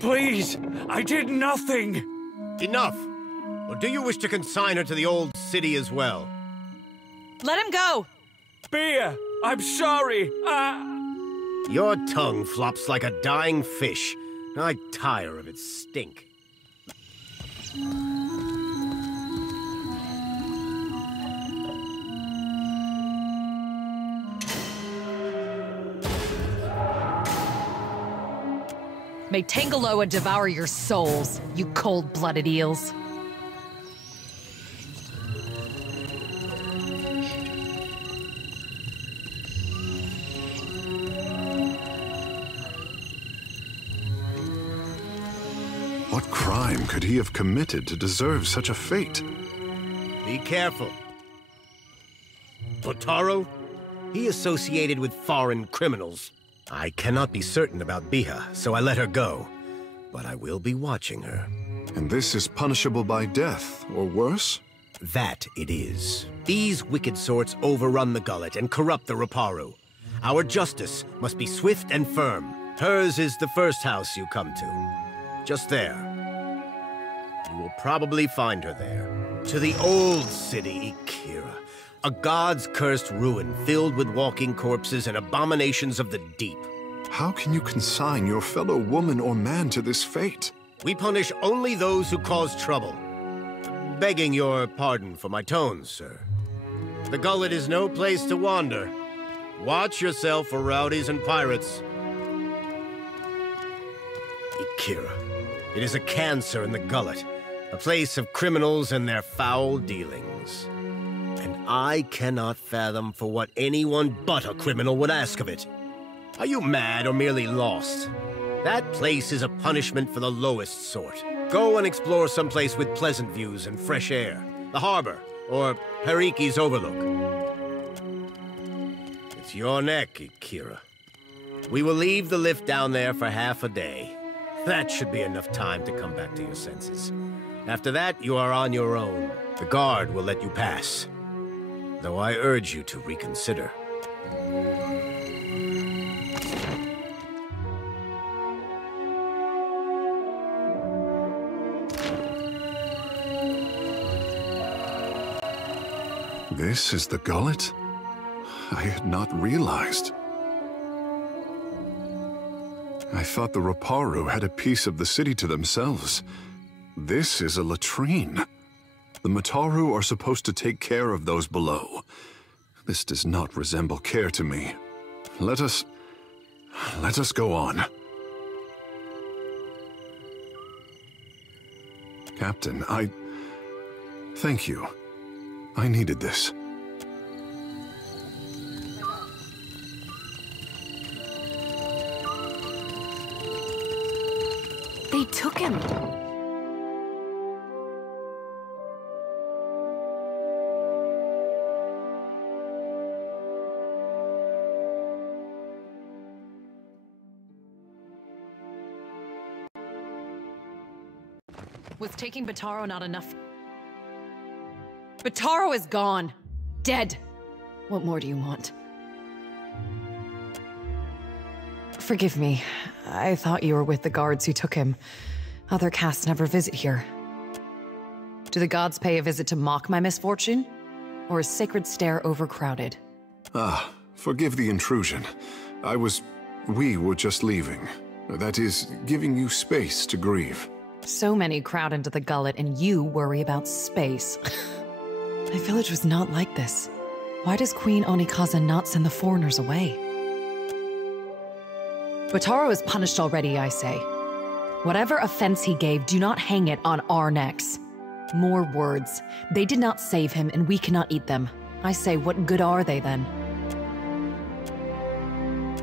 Please, I did nothing! Enough! Or do you wish to consign her to the old city as well? Let him go! Beer, I'm sorry. Your tongue flops like a dying fish. I tire of its stink. May Tangaloa devour your souls, you cold-blooded eels. What crime could he have committed to deserve such a fate? Be careful. Totaro? He associated with foreign criminals. I cannot be certain about Biha, so I let her go. But I will be watching her. And this is punishable by death, or worse? That it is. These wicked sorts overrun the Gullet and corrupt the Raparu. Our justice must be swift and firm. Hers is the first house you come to. Just there. You will probably find her there. To the old city, Ikira. A god's cursed ruin filled with walking corpses and abominations of the deep. How can you consign your fellow woman or man to this fate? We punish only those who cause trouble. Begging your pardon for my tones, sir. The Gullet is no place to wander. Watch yourself for rowdies and pirates. Ikira. It is a cancer in the Gullet. A place of criminals and their foul dealings. And I cannot fathom for what anyone but a criminal would ask of it. Are you mad or merely lost? That place is a punishment for the lowest sort. Go and explore someplace with pleasant views and fresh air. The harbor, or Hariki's Overlook. It's your neck, Ikira. We will leave the lift down there for half a day. That should be enough time to come back to your senses. After that, you are on your own. The guard will let you pass. Though I urge you to reconsider. This is the Gullet? I had not realized. I thought the Raparu had a piece of the city to themselves. This is a latrine. The Mataru are supposed to take care of those below. This does not resemble care to me. Let us go on. Captain, thank you. I needed this. They took him. Was taking Bataro not enough? Bataro is gone. Dead. What more do you want? Forgive me. I thought you were with the guards who took him. Other casts never visit here. Do the gods pay a visit to mock my misfortune? Or is Sacred Stair overcrowded? Forgive the intrusion. We were just leaving. That is, giving you space to grieve. So many crowd into the Gullet and you worry about space. My village was not like this. Why does Queen Onikaza not send the foreigners away? Bataro is punished already, I say. Whatever offense he gave, do not hang it on our necks. More words. They did not save him, and we cannot eat them. I say, what good are they, then?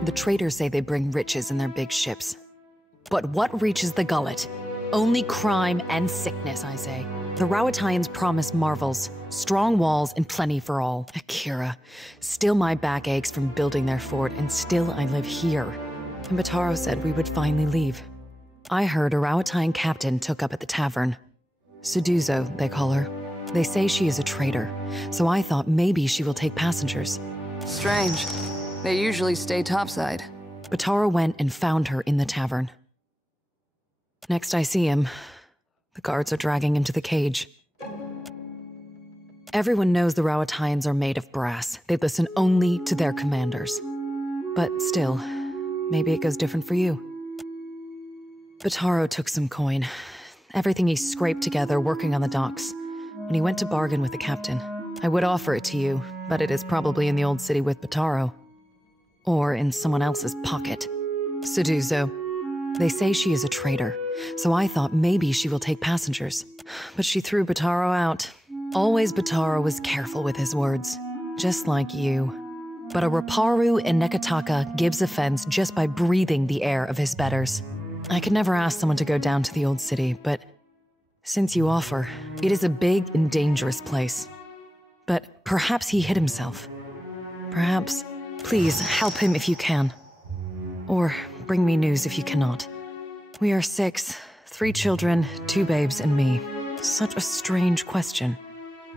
The traders say they bring riches in their big ships. But what reaches the Gullet? Only crime and sickness, I say. The Rowataians promise marvels, strong walls, and plenty for all. Akira, still my back aches from building their fort, and still I live here. And Bataro said we would finally leave. I heard a Rowataian captain took up at the tavern. Suduzo, they call her. They say she is a traitor, so I thought maybe she will take passengers. Strange. They usually stay topside. Bataro went and found her in the tavern. Next I see him, the guards are dragging him to the cage. Everyone knows the Rowattians are made of brass. They listen only to their commanders. But still, maybe it goes different for you. Bataro took some coin. Everything he scraped together working on the docks. When he went to bargain with the captain. I would offer it to you, but it is probably in the old city with Bataro. Or in someone else's pocket. Seduzo. They say she is a traitor, so I thought maybe she will take passengers. But she threw Bataro out. Always Bataro was careful with his words. Just like you. But a Raparu in Neketaka gives offense just by breathing the air of his betters. I could never ask someone to go down to the old city, but since you offer, it is a big and dangerous place. But perhaps he hid himself. Perhaps. Please, help him if you can. Or bring me news if you cannot. We are 6, 3 children, 2 babes, and me. Such a strange question.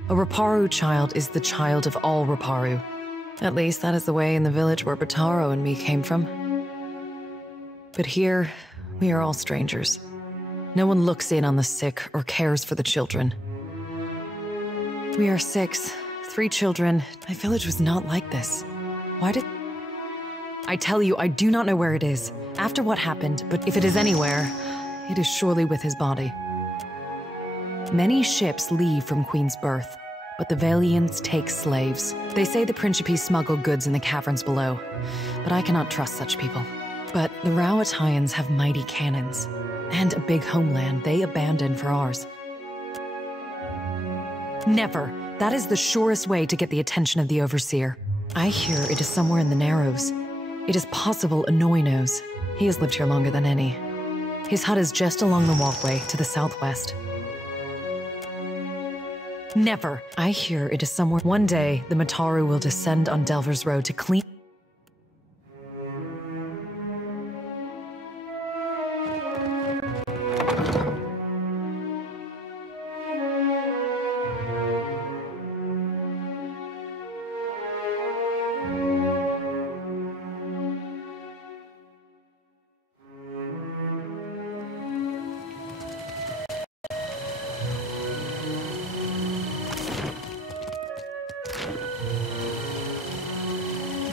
A Raparu child is the child of all Raparu. At least that is the way in the village where Bataro and me came from. But here, we are all strangers. No one looks in on the sick or cares for the children. We are 6, 3 children. My village was not like this. Why did... I tell you, I do not know where it is, after what happened, but if it is anywhere, it is surely with his body. Many ships leave from Queen's Birth, but the Valiants take slaves. They say the Principe smuggle goods in the caverns below, but I cannot trust such people. But the Rowattians have mighty cannons, and a big homeland they abandoned for ours. Never. That is the surest way to get the attention of the Overseer. I hear it is somewhere in the Narrows. It is possible Annoy knows. He has lived here longer than any. His hut is just along the walkway to the southwest. Never. I hear it is somewhere. One day, the Mataru will descend on Delver's Road to clean...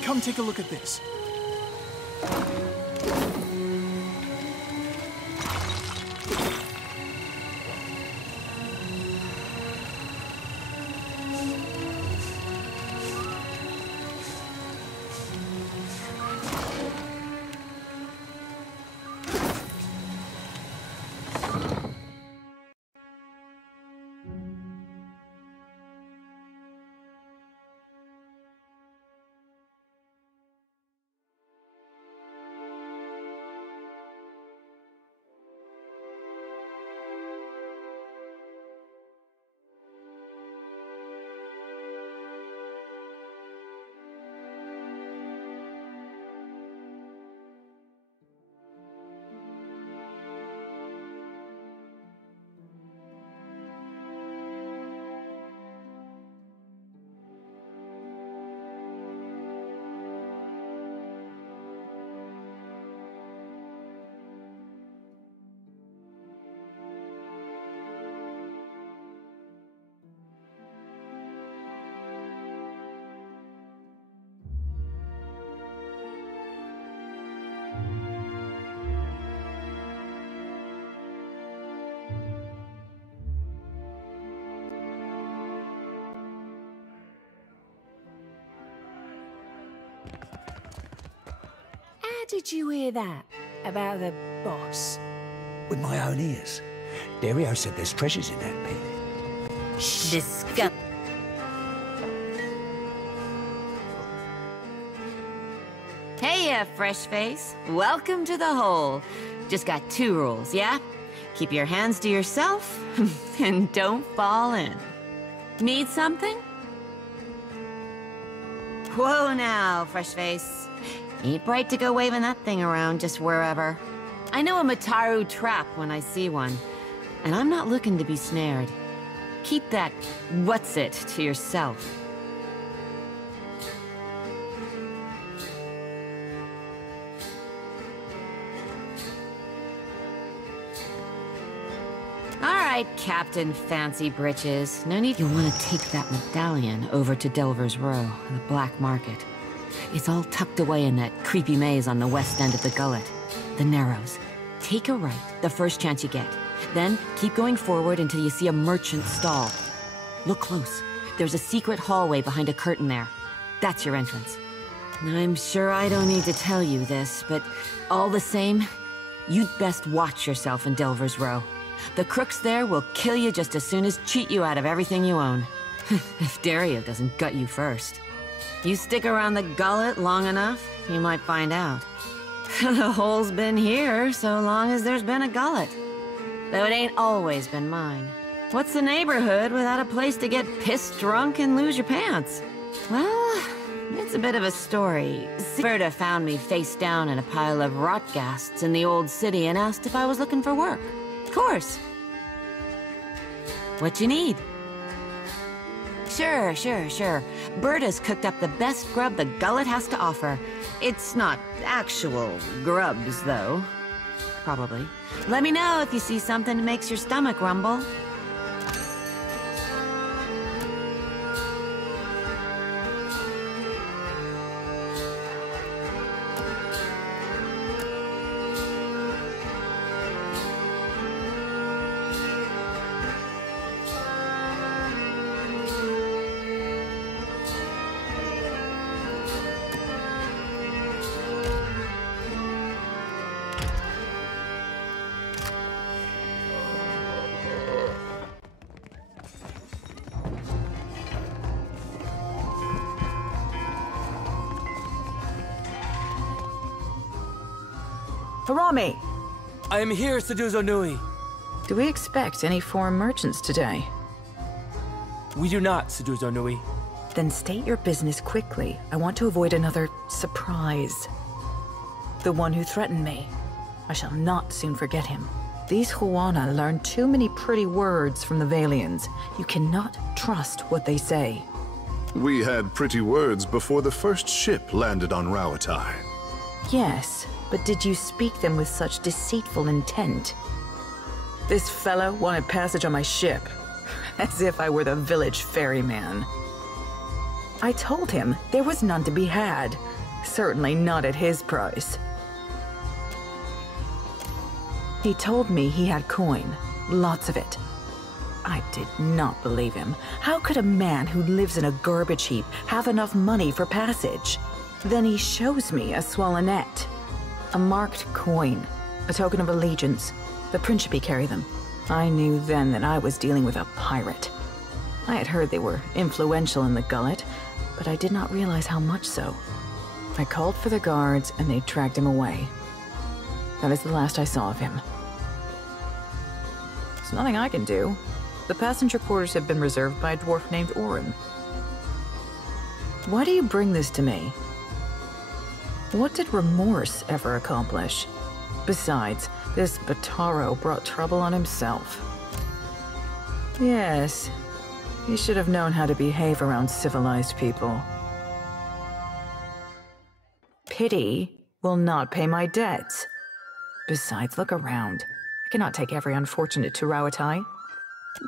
Come take a look at this. How did you hear that? About the boss? With my own ears. Dario said there's treasures in that pit. The scum. Hey, fresh face. Welcome to the hole. Just got 2 rules, yeah? Keep your hands to yourself, and don't fall in. Need something? Whoa now, fresh face. Ain't bright to go waving that thing around just wherever. I know a Mataru trap when I see one, and I'm not looking to be snared. Keep that what's-it to yourself. right, Captain Fancy Britches. No need. You'll want to take that medallion over to Delver's Row, the black market. It's all tucked away in that creepy maze on the west end of the Gullet. The Narrows. Take a right the first chance you get. Then keep going forward until you see a merchant stall. Look close. There's a secret hallway behind a curtain there. That's your entrance. I'm sure I don't need to tell you this, but all the same, you'd best watch yourself in Delver's Row. The crooks there will kill you just as soon as cheat you out of everything you own. If Dario doesn't gut you first. You stick around the Gullet long enough, you might find out. The hole's been here so long as there's been a Gullet. Though it ain't always been mine. What's the neighborhood without a place to get pissed drunk and lose your pants? Well, it's a bit of a story. Berta found me face down in a pile of rotgasts in the old city and asked if I was looking for work. Of course. What you need? Sure. Berta's cooked up the best grub the Gullet has to offer. It's not actual grubs, though. Probably. Let me know if you see something that makes your stomach rumble. Harami! I am here, Seduzo Nui. Do we expect any foreign merchants today? We do not, Seduzo Nui. Then state your business quickly. I want to avoid another surprise. The one who threatened me. I shall not soon forget him. These Huana learn too many pretty words from the Valians. You cannot trust what they say. We had pretty words before the first ship landed on Rauatai. Yes, but did you speak them with such deceitful intent? This fellow wanted passage on my ship, as if I were the village ferryman. I told him there was none to be had, certainly not at his price. He told me he had coin, lots of it. I did not believe him. How could a man who lives in a garbage heap have enough money for passage? Then he shows me a swallonet. A marked coin, a token of allegiance. The Principi carry them. I knew then that I was dealing with a pirate. I had heard they were influential in the Gullet, but I did not realize how much so. I called for the guards and they dragged him away. That is the last I saw of him. There's nothing I can do. The passenger quarters have been reserved by a dwarf named Orin. Why do you bring this to me? What did remorse ever accomplish? Besides, this Bataro brought trouble on himself. Yes, he should have known how to behave around civilized people. Pity will not pay my debts. Besides, look around. I cannot take every unfortunate to Rauatai.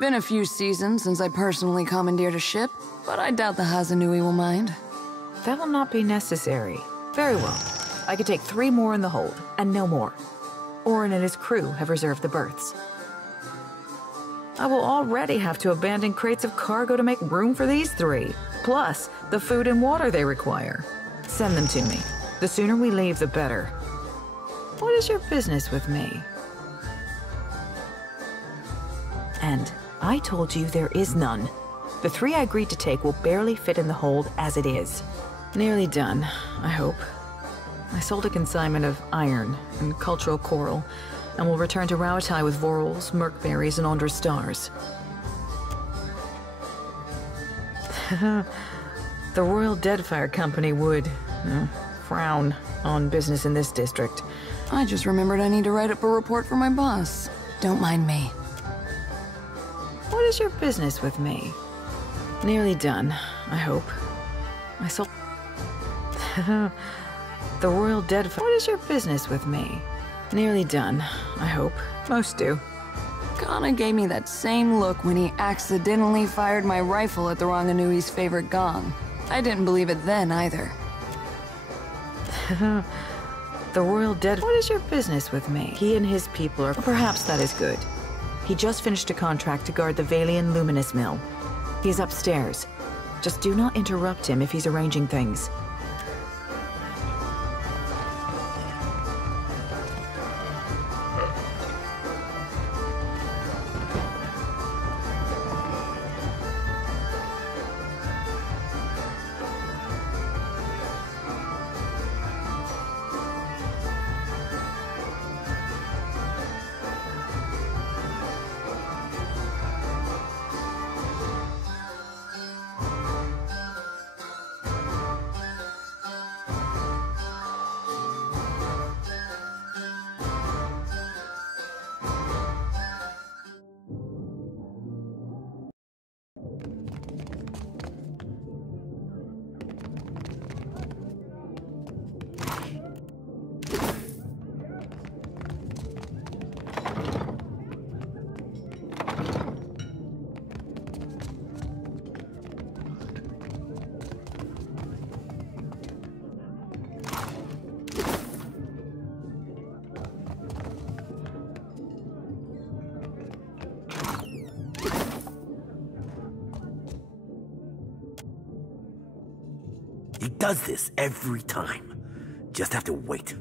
Been a few seasons since I personally commandeered a ship, but I doubt the Hazanui will mind. That will not be necessary. Very well. I could take 3 more in the hold, and no more. Orin and his crew have reserved the berths. I will already have to abandon crates of cargo to make room for these 3, plus the food and water they require. Send them to me. The sooner we leave, the better. What is your business with me? And I told you there is none. The 3 I agreed to take will barely fit in the hold as it is. Nearly done, I hope. I sold a consignment of iron and cultural coral, and will return to Rauatai with vorals, merkberries, and Andra stars. The Royal Deadfire Company would frown on business in this district. I just remembered I need to write up a report for my boss. Don't mind me. What is your business with me? Nearly done, I hope. I sold... The Royal Deadfire... What is your business with me? Nearly done, I hope. Most do. Kinda gave me that same look when he accidentally fired my rifle at the wrong Anui's favorite gong. I didn't believe it then either. The Royal Dead. What is your business with me? He and his people are. Perhaps that is good. He just finished a contract to guard the Valian Luminous Mill. He's upstairs. Just do not interrupt him if he's arranging things. He does this every time. Just have to wait.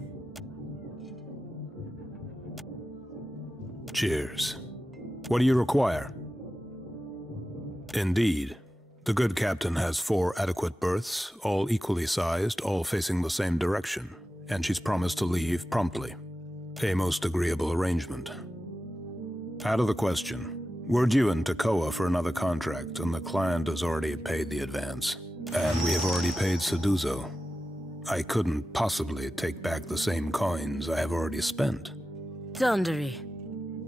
Cheers. What do you require? Indeed. The good captain has 4 adequate berths, all equally sized, all facing the same direction, and she's promised to leave promptly. A most agreeable arrangement. Out of the question. We're due in Tekoa for another contract, and the client has already paid the advance. And we have already paid Seduzo. I couldn't possibly take back the same coins I have already spent. Dundary.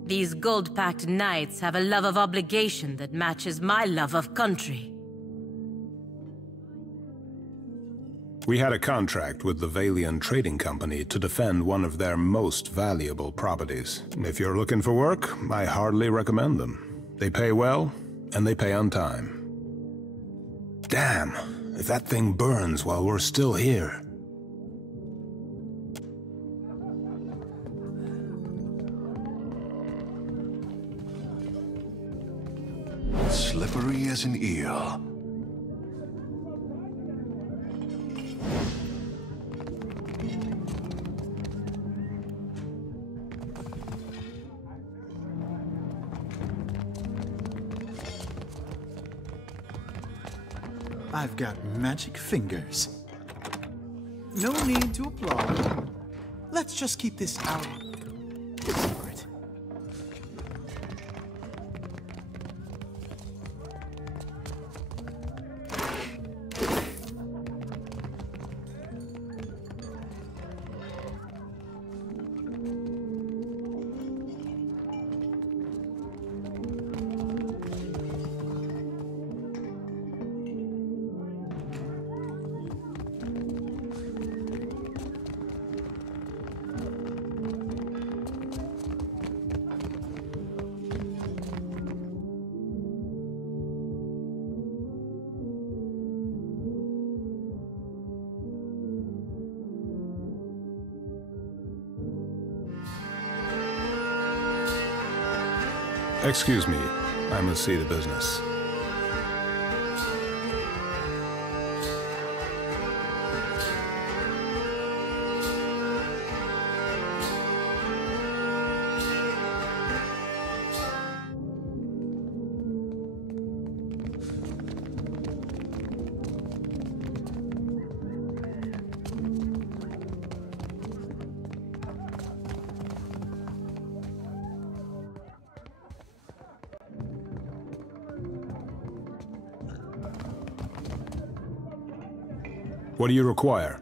These gold-packed knights have a love of obligation that matches my love of country. We had a contract with the Valian Trading Company to defend one of their most valuable properties. If you're looking for work, I hardly recommend them. They pay well, and they pay on time. Damn, if that thing burns while we're still here. Slippery as an eel. I've got magic fingers. No need to applaud. Let's just keep this out. Secret. Excuse me, I must see to business. What do you require?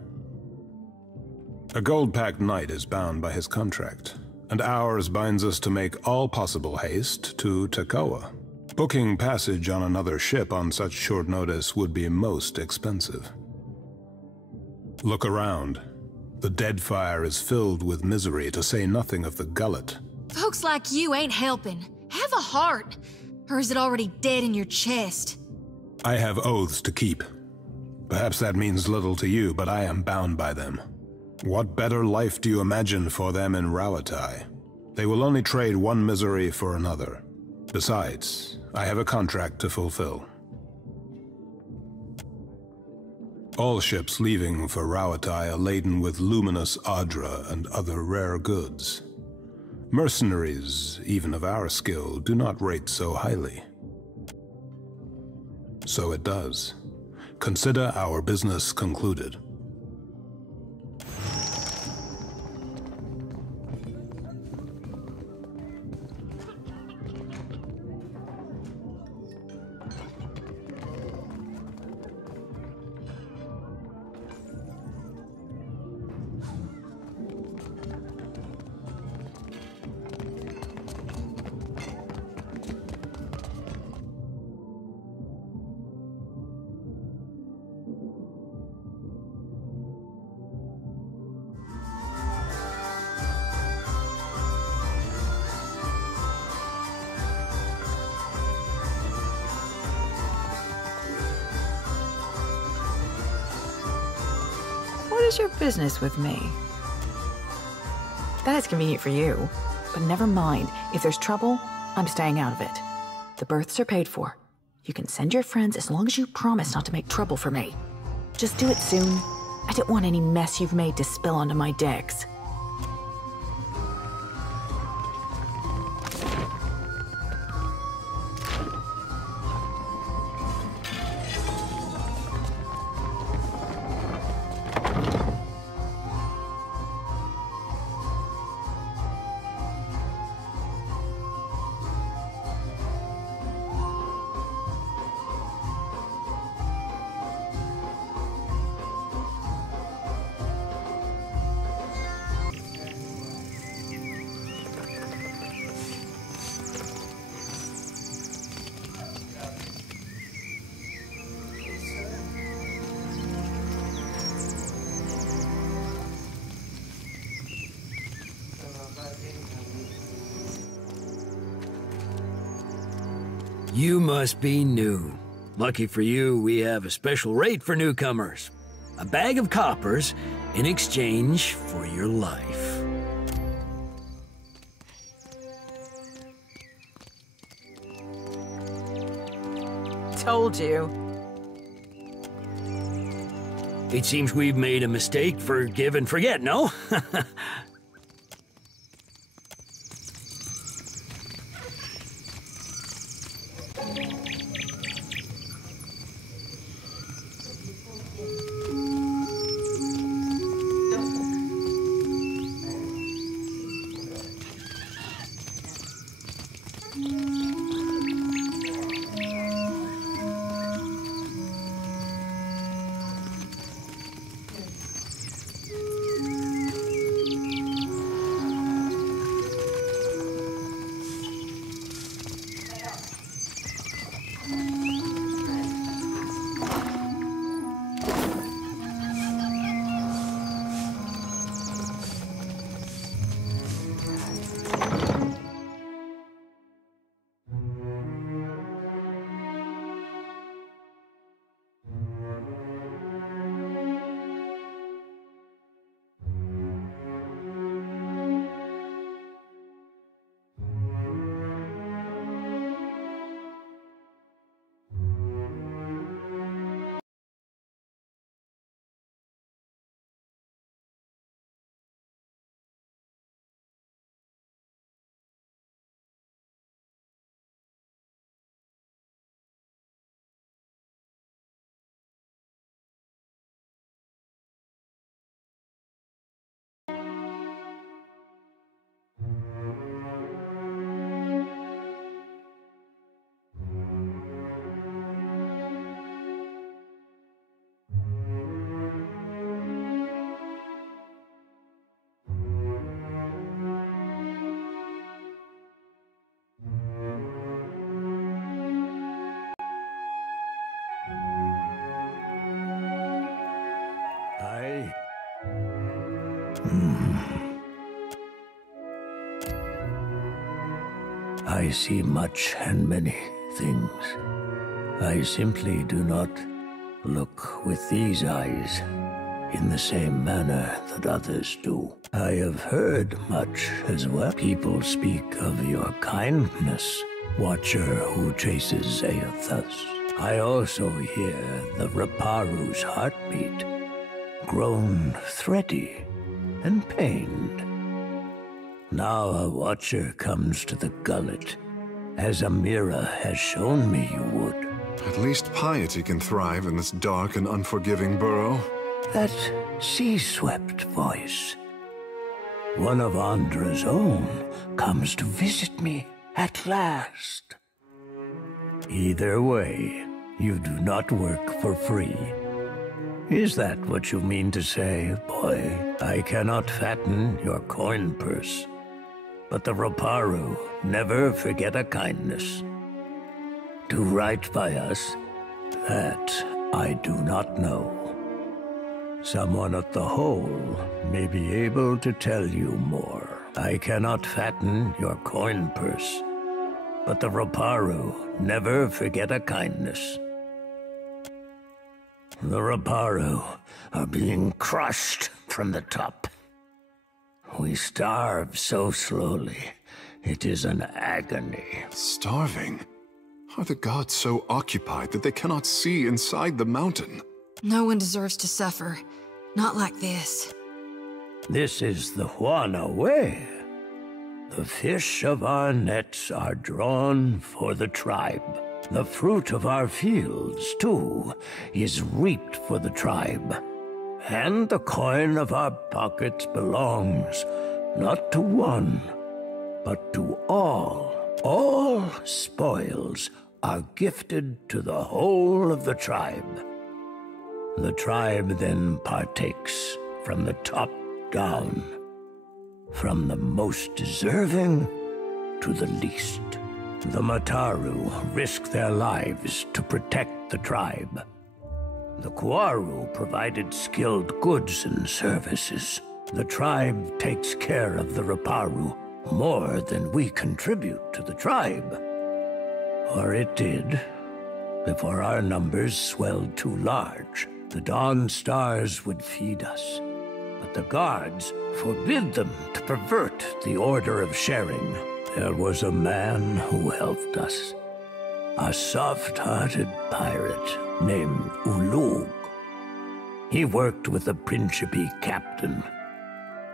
A gold-packed knight is bound by his contract, and ours binds us to make all possible haste to Tekoa. Booking passage on another ship on such short notice would be most expensive. Look around. The Deadfire is filled with misery, to say nothing of the Gullet. Folks like you ain't helping. Have a heart. Or is it already dead in your chest? I have oaths to keep. Perhaps that means little to you, but I am bound by them. What better life do you imagine for them in Rauatai? They will only trade one misery for another. Besides, I have a contract to fulfill. All ships leaving for Rauatai are laden with luminous Adra and other rare goods. Mercenaries, even of our skill, do not rate so highly. So it does. Consider our business concluded. What is your business with me? That is convenient for you. But never mind. If there's trouble, I'm staying out of it. The berths are paid for. You can send your friends as long as you promise not to make trouble for me. Just do it soon. I don't want any mess you've made to spill onto my decks. You must be new. Lucky for you, we have a special rate for newcomers. A bag of coppers in exchange for your life. Told you. It seems we've made a mistake. Forgive and forget, no? I see much and many things. I simply do not look with these eyes in the same manner that others do. I have heard much as well. People speak of your kindness, Watcher who chases Aethus. I also hear the Raparu's heartbeat, grown thready and pained. Now a Watcher comes to the Gullet, as Amira has shown me you would. At least piety can thrive in this dark and unforgiving burrow. That sea-swept voice. One of Andra's own comes to visit me at last. Either way, you do not work for free. Is that what you mean to say, boy? I cannot fatten your coin purse, but the Raparu never forget a kindness. Do right by us, that I do not know. Someone at the Hole may be able to tell you more. I cannot fatten your coin purse, but the Raparu never forget a kindness. The Raparu are being crushed from the top. We starve so slowly, it is an agony. Starving? Are the gods so occupied that they cannot see inside the mountain? No one deserves to suffer. Not like this. This is the Huana way. The fish of our nets are drawn for the tribe. The fruit of our fields, too, is reaped for the tribe. And the coin of our pockets belongs not to one, but to all. All spoils are gifted to the whole of the tribe. The tribe then partakes from the top down, from the most deserving to the least. The Mataru risk their lives to protect the tribe. The Kwaru provided skilled goods and services. The tribe takes care of the Raparu more than we contribute to the tribe. Or it did, before our numbers swelled too large. The Dawn Stars would feed us, but the guards forbid them to pervert the order of sharing. There was a man who helped us, a soft-hearted pirate named Ulug. He worked with the Principe captain,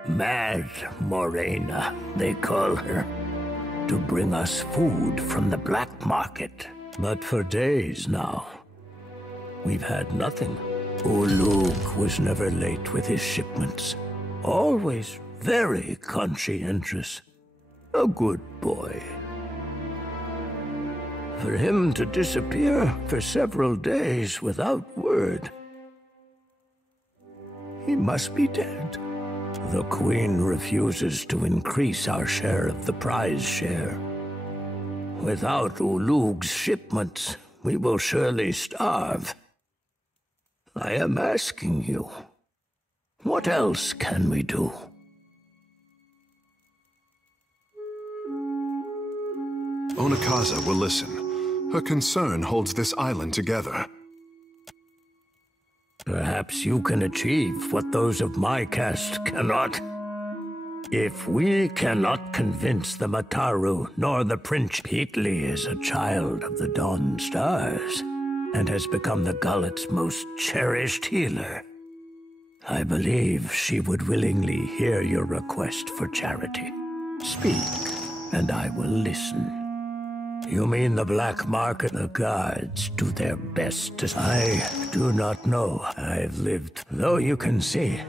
Mad Morena, they call her, to bring us food from the black market. But for days now, we've had nothing. Ulug was never late with his shipments, always very conscientious. A good boy. For him to disappear for several days without word, he must be dead. The Queen refuses to increase our share of the prize share. Without Ulug's shipments, we will surely starve. I am asking you, what else can we do? Onakaza will listen. Her concern holds this island together. Perhaps you can achieve what those of my caste cannot. If we cannot convince the Mataru nor the Prince, Peatly is a child of the Dawn Stars and has become the Gullet's most cherished healer. I believe she would willingly hear your request for charity. Speak, and I will listen. You mean the black market? The guards do their best to... I do not know. I've lived, though you can see,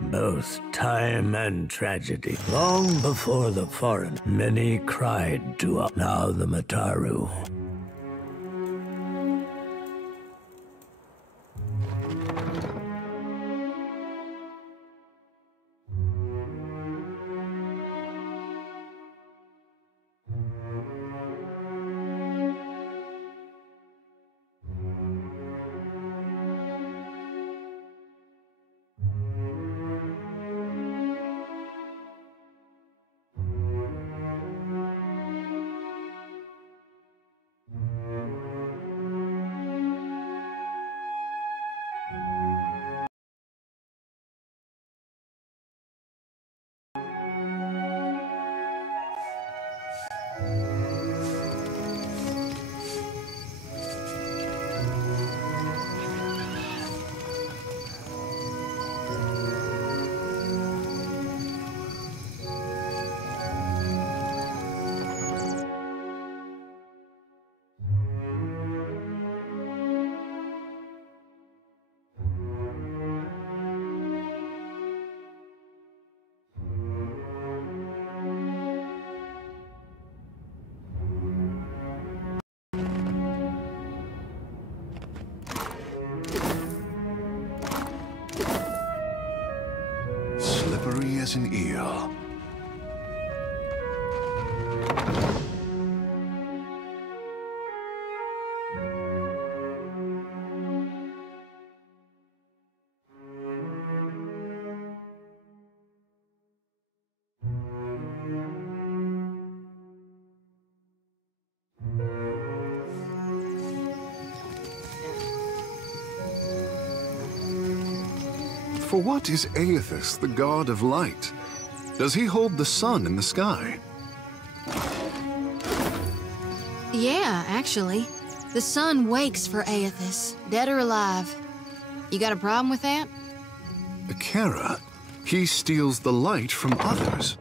both time and tragedy. Long before the foreign, many cried to us. Now the Mataru. as an eel. For what is Aethys, the god of light? Does he hold the sun in the sky? Yeah, actually. The sun wakes for Aethys, dead or alive. You got a problem with that? Kara, he steals the light from others.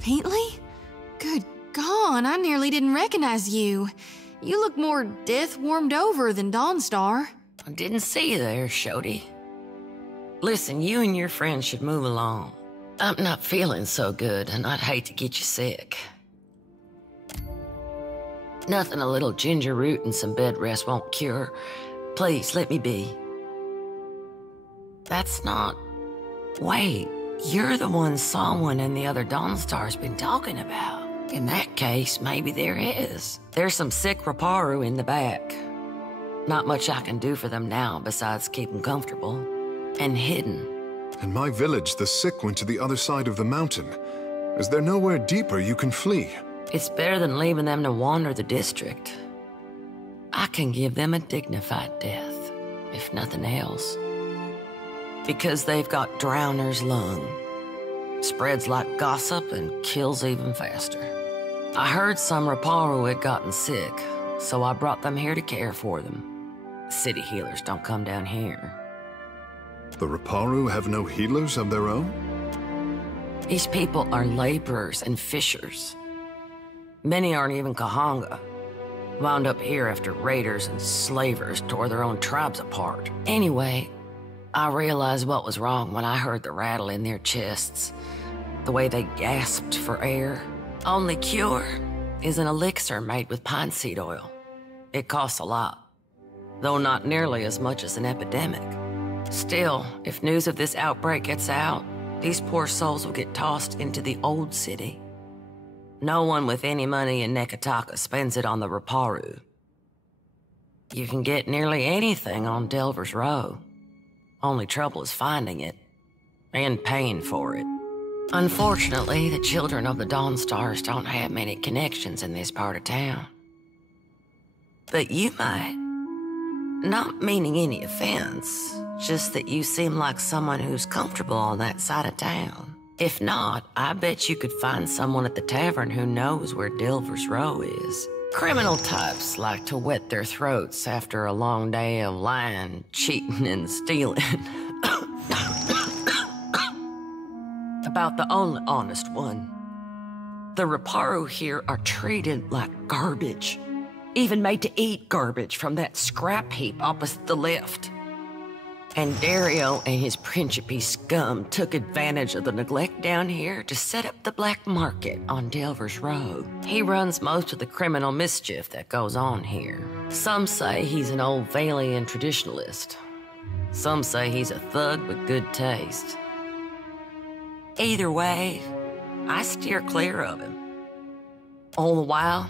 Peatley? Good God, I nearly didn't recognize you. You look more death-warmed over than Dawnstar. I didn't see you there, Shody. Listen, you and your friends should move along. I'm not feeling so good, and I'd hate to get you sick. Nothing a little ginger root and some bed rest won't cure. Please, let me be. That's not... Wait, you're the one someone and the other Dawnstar's been talking about. In that case, maybe there is. There's some sick Raparu in the back. Not much I can do for them now besides keep them comfortable. And hidden. In my village, the sick went to the other side of the mountain. Is there nowhere deeper you can flee? It's better than leaving them to wander the district. I can give them a dignified death, if nothing else. Because they've got Drowner's lung. Spreads like gossip and kills even faster. I heard some Raparu had gotten sick, so I brought them here to care for them. City healers don't come down here. The Raparu have no healers of their own? These people are laborers and fishers. Many aren't even Kahanga. Wound up here after raiders and slavers tore their own tribes apart. Anyway, I realized what was wrong when I heard the rattle in their chests. The way they gasped for air. Only cure is an elixir made with pine seed oil. It costs a lot, though not nearly as much as an epidemic. Still, if news of this outbreak gets out, these poor souls will get tossed into the old city. No one with any money in Neketaka spends it on the Raparu. You can get nearly anything on Delver's Row. Only trouble is finding it, and paying for it. Unfortunately, the children of the Dawnstars don't have many connections in this part of town. But you might. Not meaning any offense, just that you seem like someone who's comfortable on that side of town. If not, I bet you could find someone at the tavern who knows where Delver's Row is. Criminal types like to wet their throats after a long day of lying, cheating, and stealing. About the only honest one. The Raparu here are treated like garbage. Even made to eat garbage from that scrap heap opposite the lift. And Dario and his Principe scum took advantage of the neglect down here to set up the black market on Delver's Row. He runs most of the criminal mischief that goes on here. Some say he's an old Valian traditionalist. Some say he's a thug with good taste. Either way, I steer clear of him. All the while,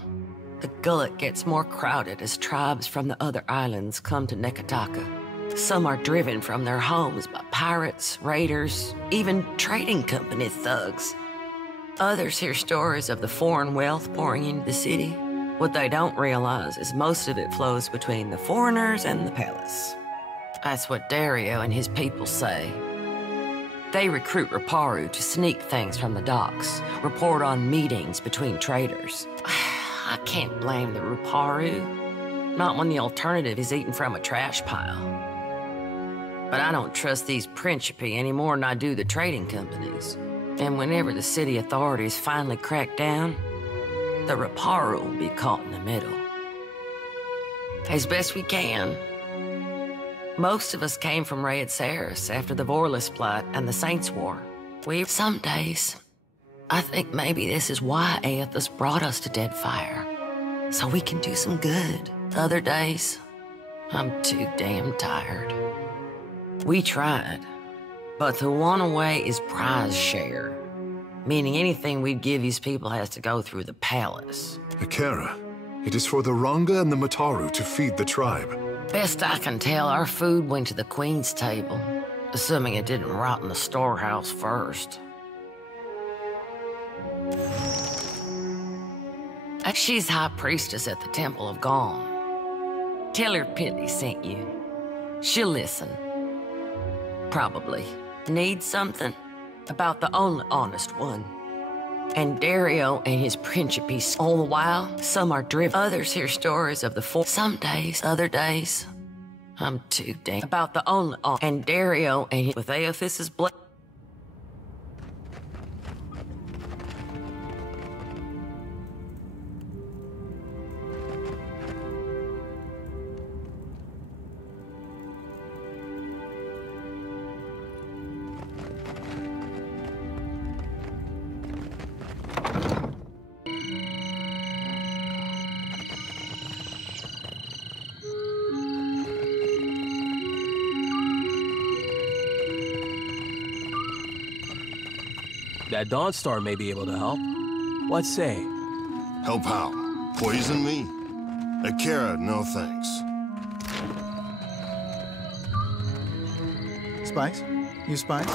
the Gullet gets more crowded as tribes from the other islands come to Neketaka. Some are driven from their homes by pirates, raiders, even trading company thugs. Others hear stories of the foreign wealth pouring into the city. What they don't realize is most of it flows between the foreigners and the palace. That's what Dario and his people say. They recruit Raparu to sneak things from the docks, report on meetings between traders. I can't blame the Raparu, not when the alternative is eating from a trash pile. But I don't trust these Principe any more than I do the trading companies. And whenever the city authorities finally crack down, The Reparu will be caught in the middle. As best we can. Most of us came from Red Saris after the Vorlis Plot and the Saints War. Some days, I think maybe this is why Aethys brought us to Deadfire. So we can do some good. Other days, I'm too damn tired. We tried, but the one away is prize share. Meaning anything we'd give these people has to go through the palace. Akira, it is for the Ranga and the Mataru to feed the tribe. Best I can tell, our food went to the Queen's table, assuming it didn't rot in the storehouse first. She's High Priestess at the Temple of Gone. Tell her Pitney sent you. She'll listen. Probably. Need something? About the only honest one. And Dario and his principe. All the while, some are driven. Others hear stories of the four. Some days, other days, I'm too damn. About the only and Dario and his, with Aethys's blood. That Dawnstar may be able to help. What say? Help how? Poison me? Akira, no thanks. Spice? You spice?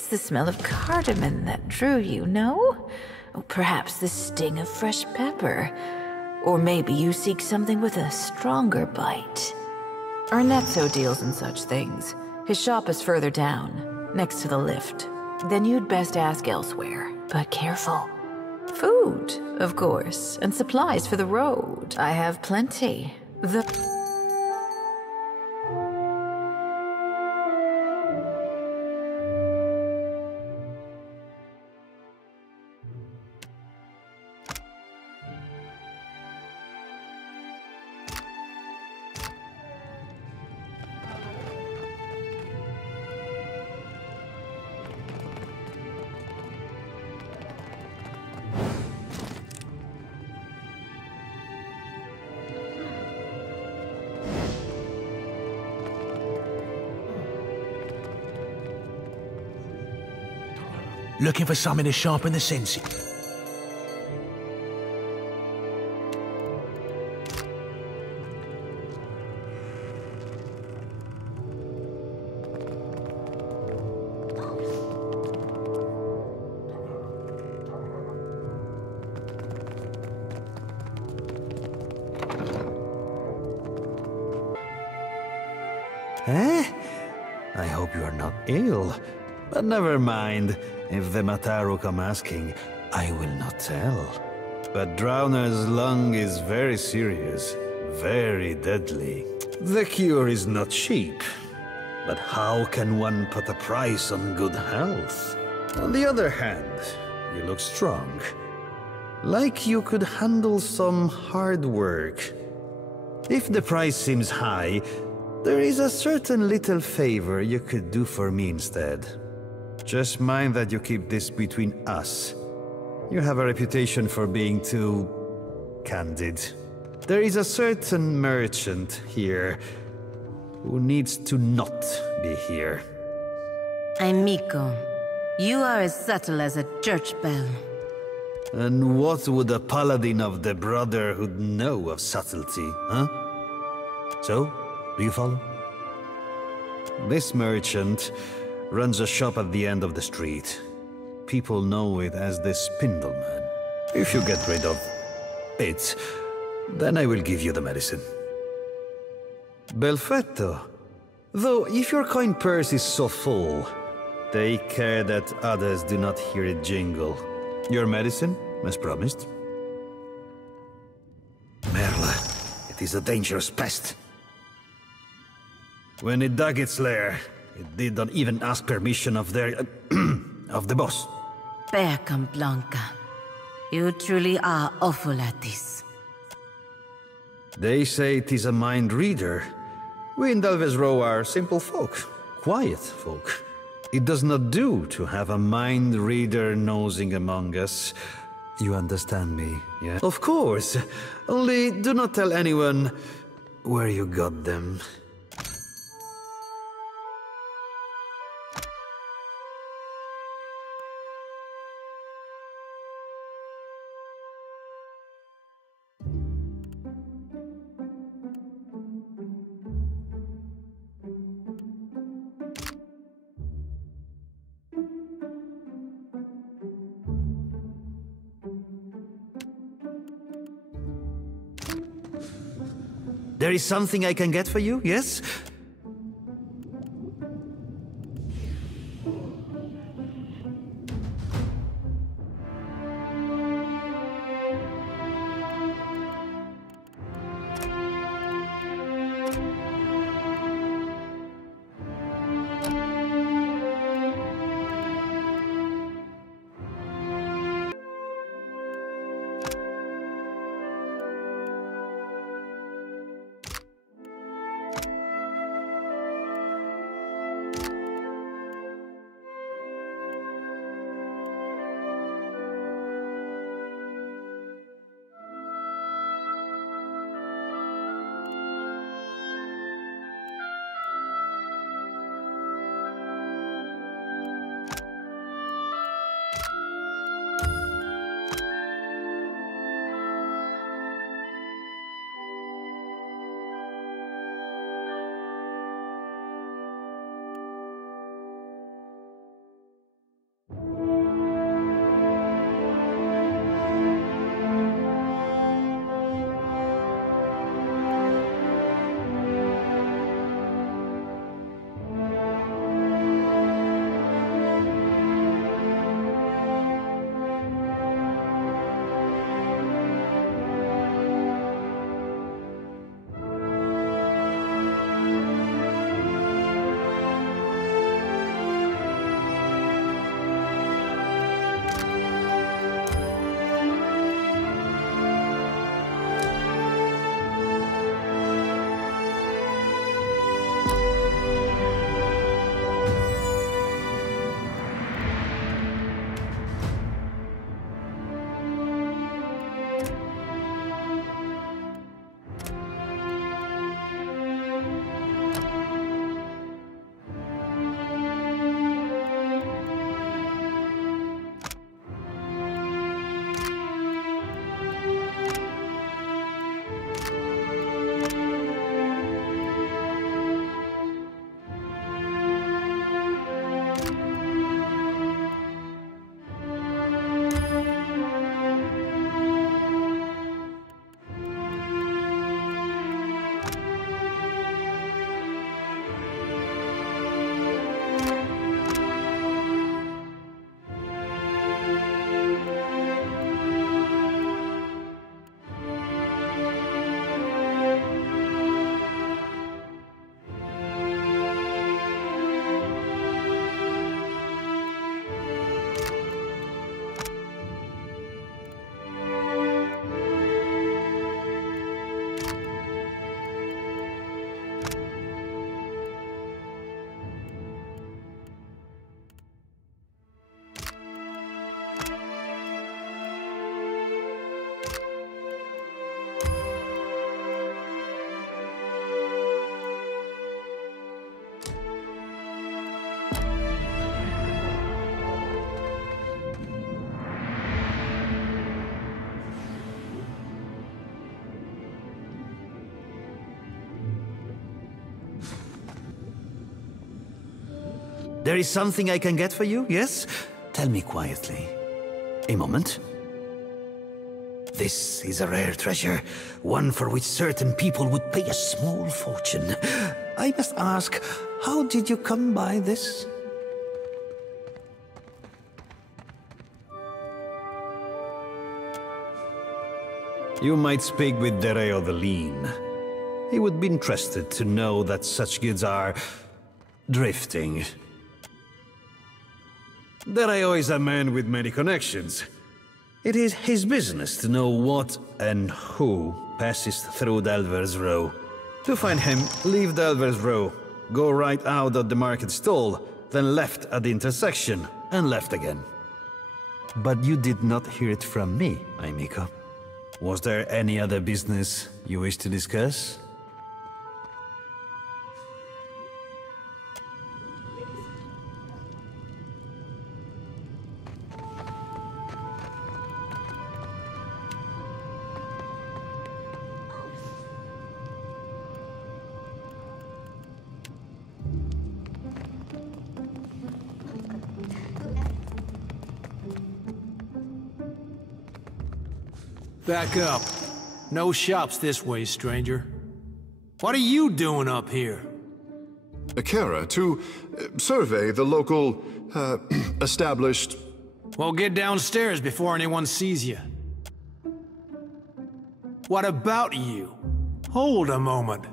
It's the smell of cardamom that drew you, no? Or perhaps the sting of fresh pepper. Or maybe you seek something with a stronger bite. Arnetzo deals in such things. His shop is further down, next to the lift. Then you'd best ask elsewhere. But careful. Food, of course, and supplies for the road. I have plenty. Looking for something to sharpen the senses. Eh? I hope you are not ill. But never mind. If the Mataru come asking, I will not tell. But Drowner's lung is very serious, very deadly. The cure is not cheap. But how can one put a price on good health? On the other hand, you look strong. Like you could handle some hard work. If the price seems high, there is a certain little favor you could do for me instead. Just mind that you keep this between us. You have a reputation for being too candid. There is a certain merchant here who needs to not be here. I'm Miko. You are as subtle as a church bell. And what would a paladin of the Brotherhood know of subtlety, huh? So, do you follow? This merchant runs a shop at the end of the street. People know it as the Spindleman. If you get rid of it, then I will give you the medicine. Belfetto. Though if your coin purse is so full, take care that others do not hear it jingle. Your medicine, as promised. Merle, it is a dangerous pest. When it dug its lair, it did not even ask permission of their... of the boss. Beckham Blanca. You truly are awful at this. They say it is a mind reader. We in Delves Row are simple folk, quiet folk. It does not do to have a mind reader nosing among us. You understand me, yeah? Of course. Only do not tell anyone where you got them. There is something I can get for you, yes? There is something I can get for you, yes? Tell me quietly. A moment. This is a rare treasure, one for which certain people would pay a small fortune. I must ask, how did you come by this? You might speak with Dereo the Lean. He would be interested to know that such goods are drifting. Dereo is a man with many connections. It is his business to know what and who passes through Delver's Row. To find him, leave Delver's Row, go right out of the market stall, then left at the intersection, and left again. But you did not hear it from me, Aimiko. Was there any other business you wish to discuss? Back up. No shops this way, stranger. What are you doing up here? Akira, to survey the local, established... Well, get downstairs before anyone sees you. What about you? Hold a moment.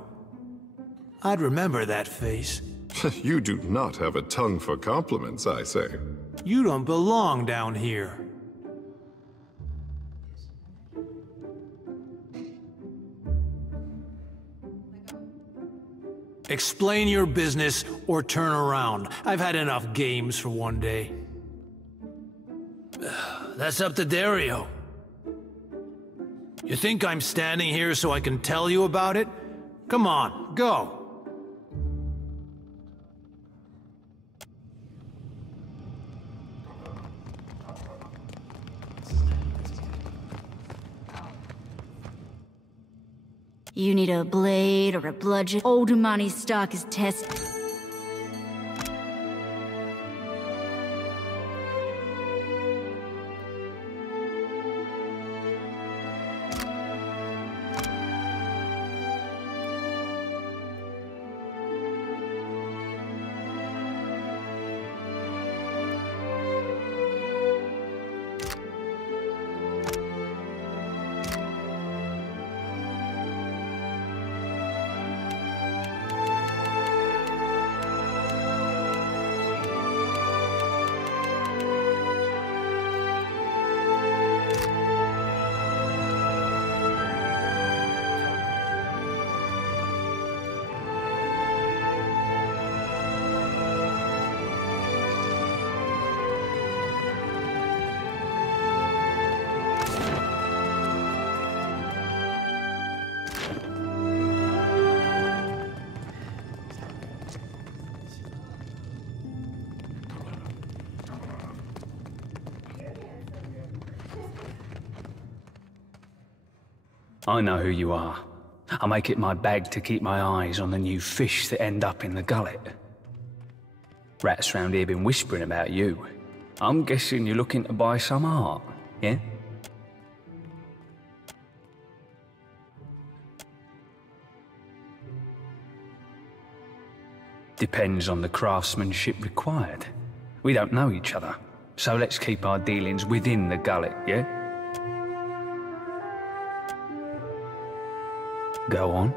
I'd remember that face. You do not have a tongue for compliments, I say. You don't belong down here. Explain your business or turn around. I've had enough games for one day. That's up to Dario. You think I'm standing here so I can tell you about it? Come on, go. You need a blade or a bludgeon. Old Umani's stock is tested. I know who you are. I make it my bag to keep my eyes on the new fish that end up in the gullet. Rats round here been whispering about you. I'm guessing you're looking to buy some art, yeah? Depends on the craftsmanship required. We don't know each other, so let's keep our dealings within the gullet, yeah? Go on.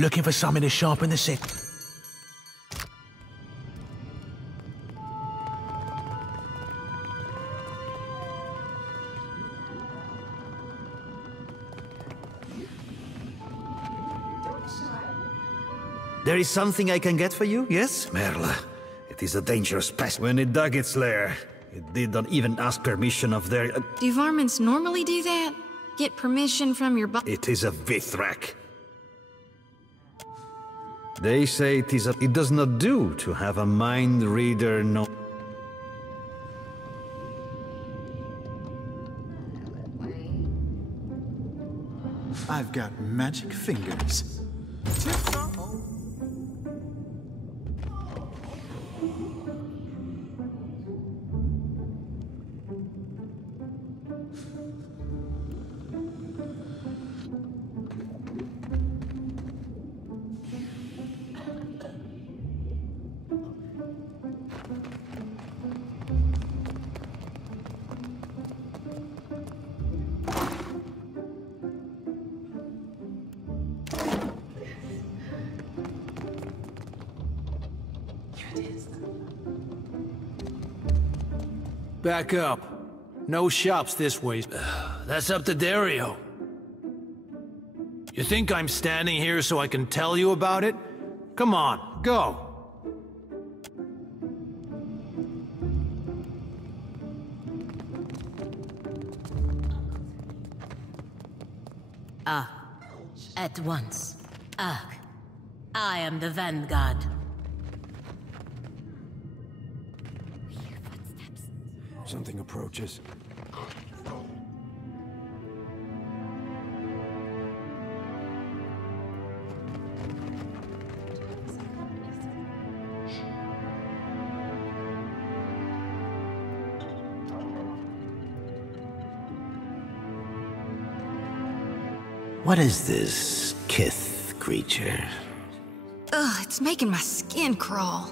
Looking for something to sharpen the set. There is something I can get for you, yes? Merle, it is a dangerous pest. When it dug its lair, it did not even ask permission of their... Do varmints normally do that? Get permission from your boss? It is a Vithrak. They say it does not do to have a mind reader know... I've got magic fingers. Back up. No shops this way. That's up to Dario. You think I'm standing here so I can tell you about it? Come on, go. At once. I am the Vanguard. Something approaches. What is this Kith creature? Ugh, it's making my skin crawl.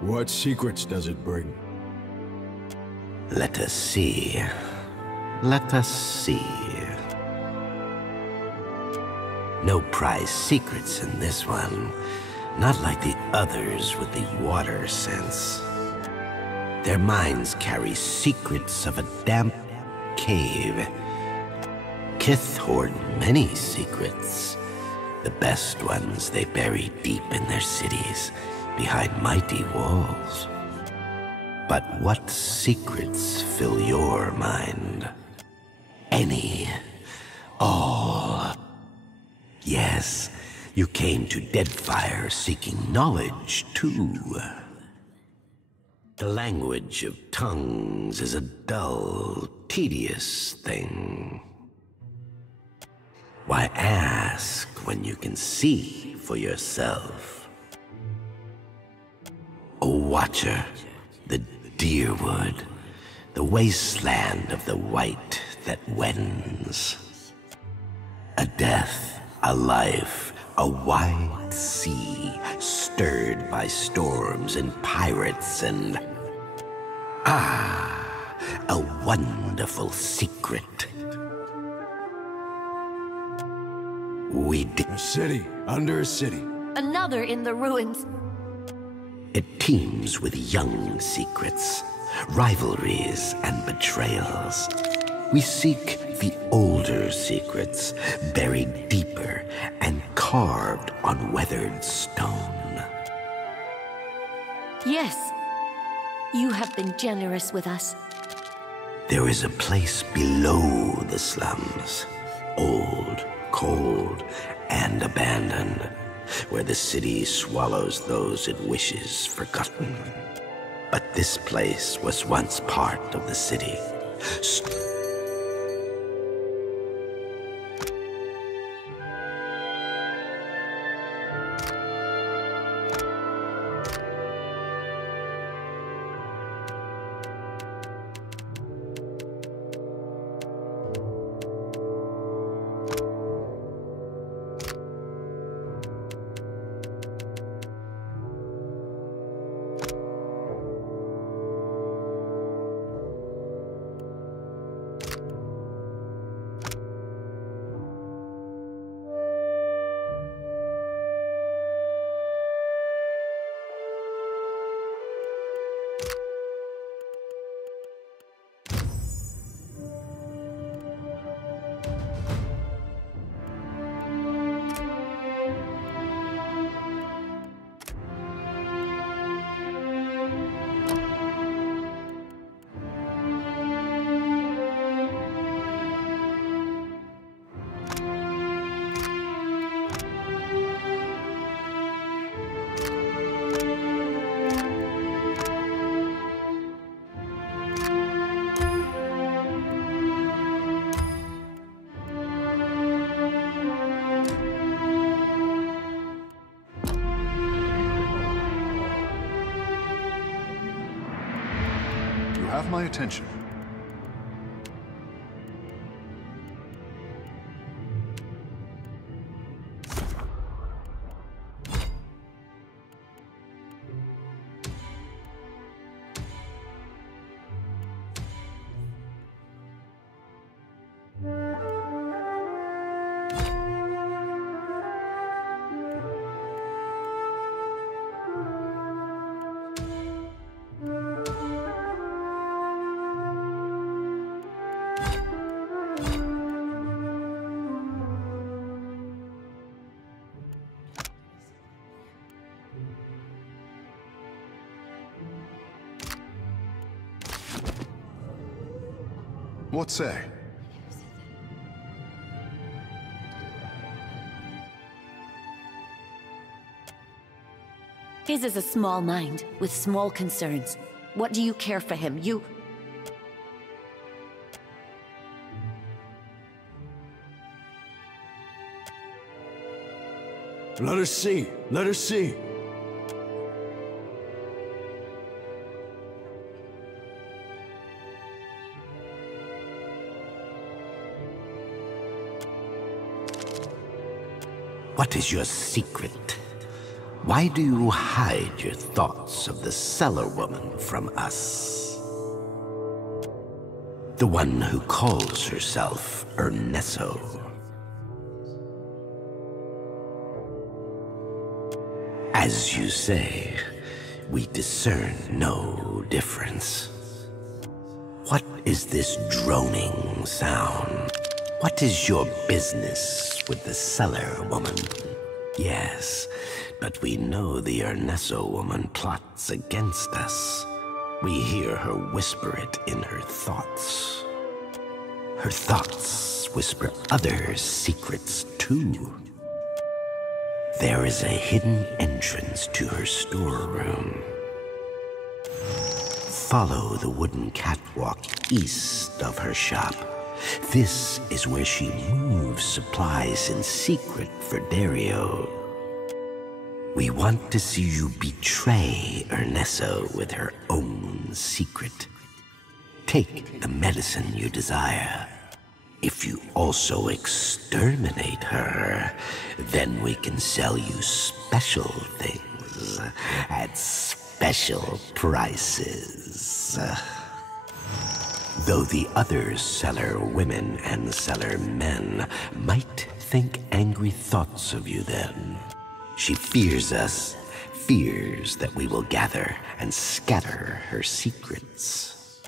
What secrets does it bring? Let us see. Let us see. No prize secrets in this one. Not like the others with the water sense. Their minds carry secrets of a damp cave. Kith hoard many secrets. The best ones they bury deep in their cities, behind mighty walls. But what secrets fill your mind? Any. All. Yes, you came to Deadfire seeking knowledge, too. The language of tongues is a dull, tedious thing. Why ask when you can see for yourself? A watcher, the Deerwood, the wasteland of the white that wends. A death, a life, a wide sea, stirred by storms and pirates and... a wonderful secret. A city, under a city. Another in the ruins. It teems with young secrets, rivalries and betrayals. We seek the older secrets, buried deeper and carved on weathered stone. Yes, you have been generous with us. There is a place below the slums, old, cold, and abandoned, where the city swallows those it wishes forgotten. But this place was once part of the city. You have my attention. What say? His is a small mind, with small concerns. What do you care for him? You... Let her see. Let her see. What is your secret? Why do you hide your thoughts of the cellar woman from us? The one who calls herself Ernesto. As you say, we discern no difference. What is this droning sound? What is your business with the cellar woman? Yes, but we know the Ernesto woman plots against us. We hear her whisper it in her thoughts. Her thoughts whisper other secrets too. There is a hidden entrance to her storeroom. Follow the wooden catwalk east of her shop. This is where she moves supplies in secret for Dario. We want to see you betray Ernesto with her own secret. Take the medicine you desire. If you also exterminate her, then we can sell you special things at special prices. Though the other cellar women and cellar men might think angry thoughts of you then, she fears us, fears that we will gather and scatter her secrets.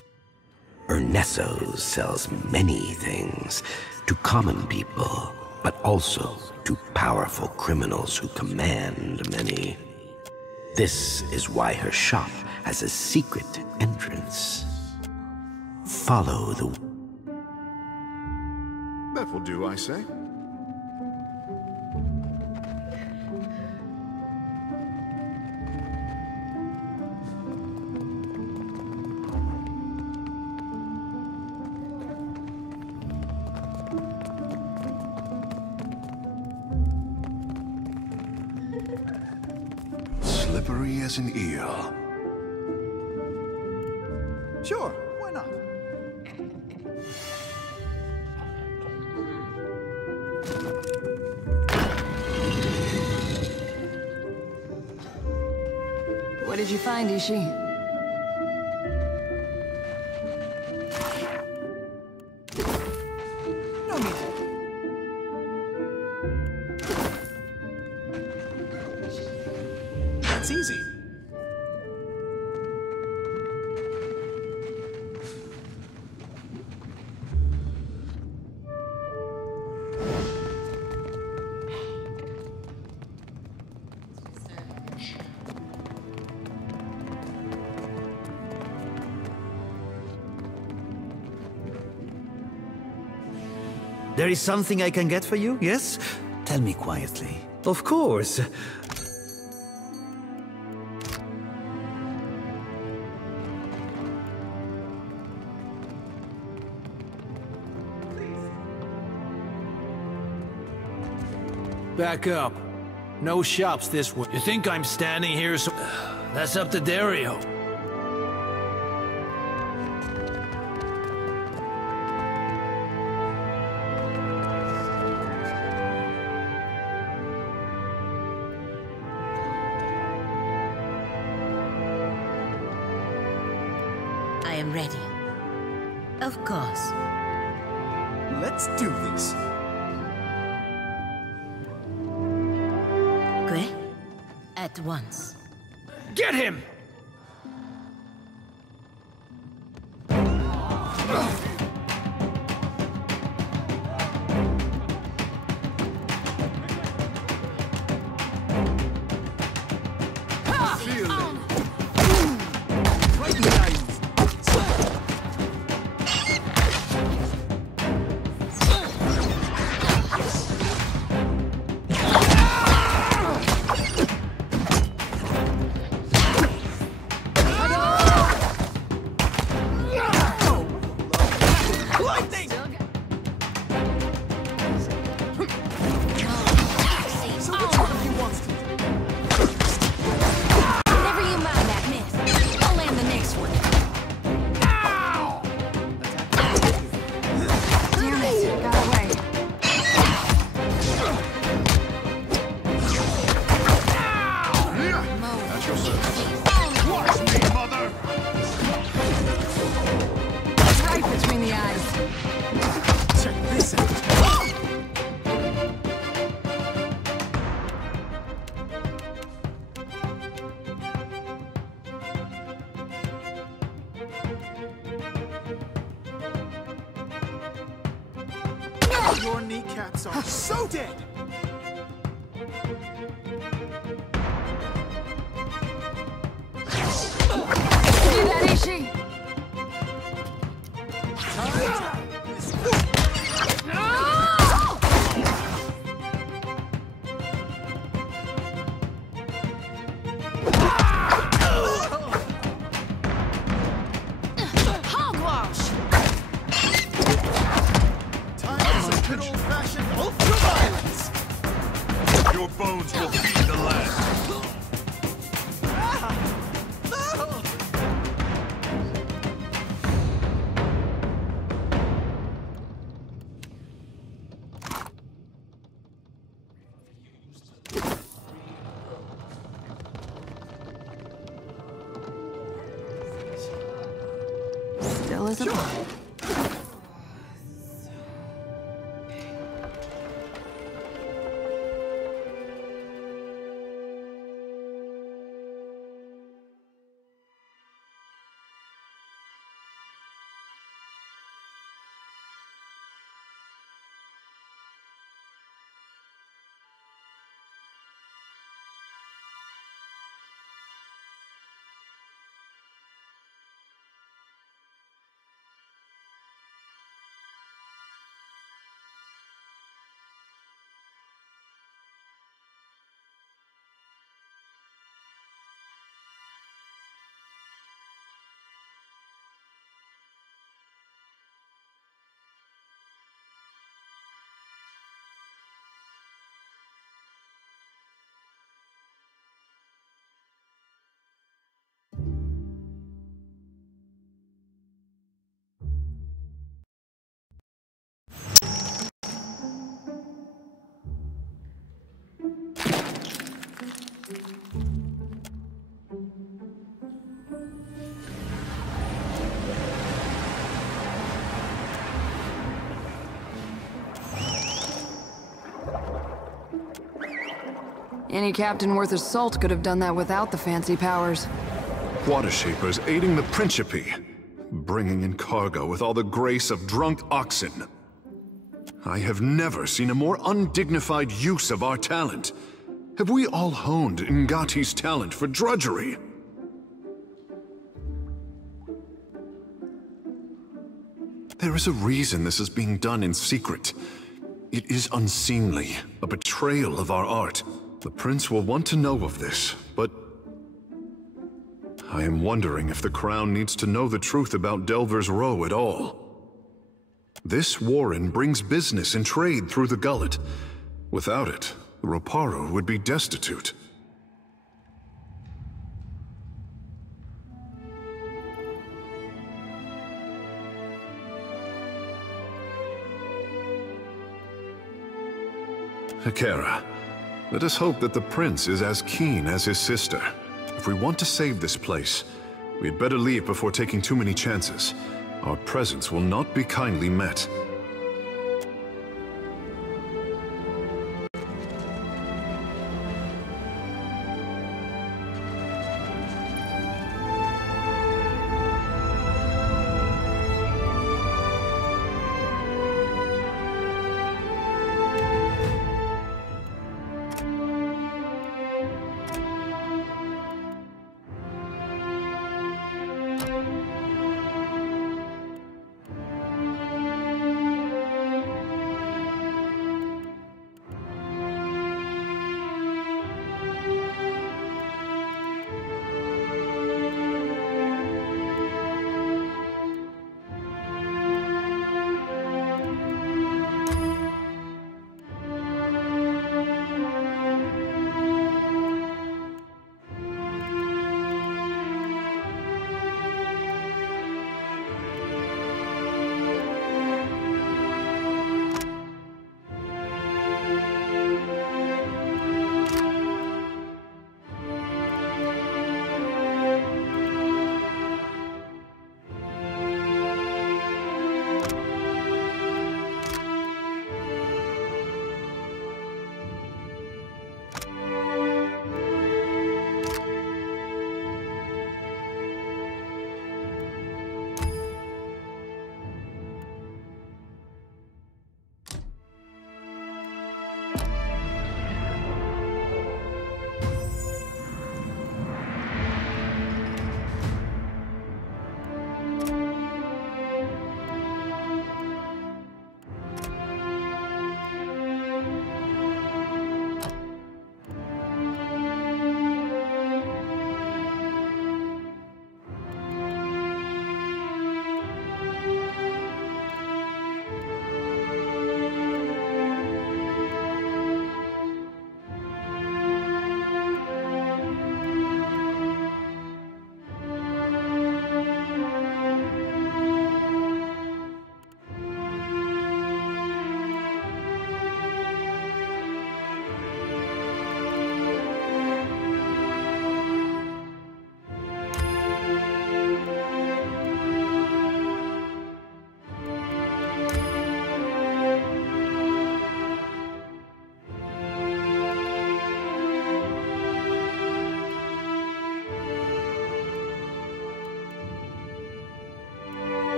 Ernesto sells many things to common people, but also to powerful criminals who command many. This is why her shop has a secret entrance. Follow the... That will do, I say. Slippery as an eel. Sure, why not? What did you find, Ishi? No need. That's easy. There is something I can get for you, yes? Tell me quietly. Of course. Back up. No shops this way. You think I'm standing here so... That's up to Dario. I am ready. Of course. Let's do this. Quick. At once. Get him! Your kneecaps are so dead! Still as a ball. Any captain worth his salt could have done that without the fancy powers. Water Shapers aiding the Principe, bringing in cargo with all the grace of drunk oxen. I have never seen a more undignified use of our talent. Have we all honed Ngati's talent for drudgery? There is a reason this is being done in secret. It is unseemly, a betrayal of our art. The prince will want to know of this, but I am wondering if the crown needs to know the truth about Delver's Row at all. This warren brings business and trade through the Gullet. Without it, the Roparu would be destitute. Akera, let us hope that the prince is as keen as his sister. If we want to save this place, We'd better leave before taking too many chances. Our presence will not be kindly met.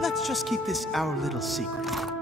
Let's just keep this our little secret.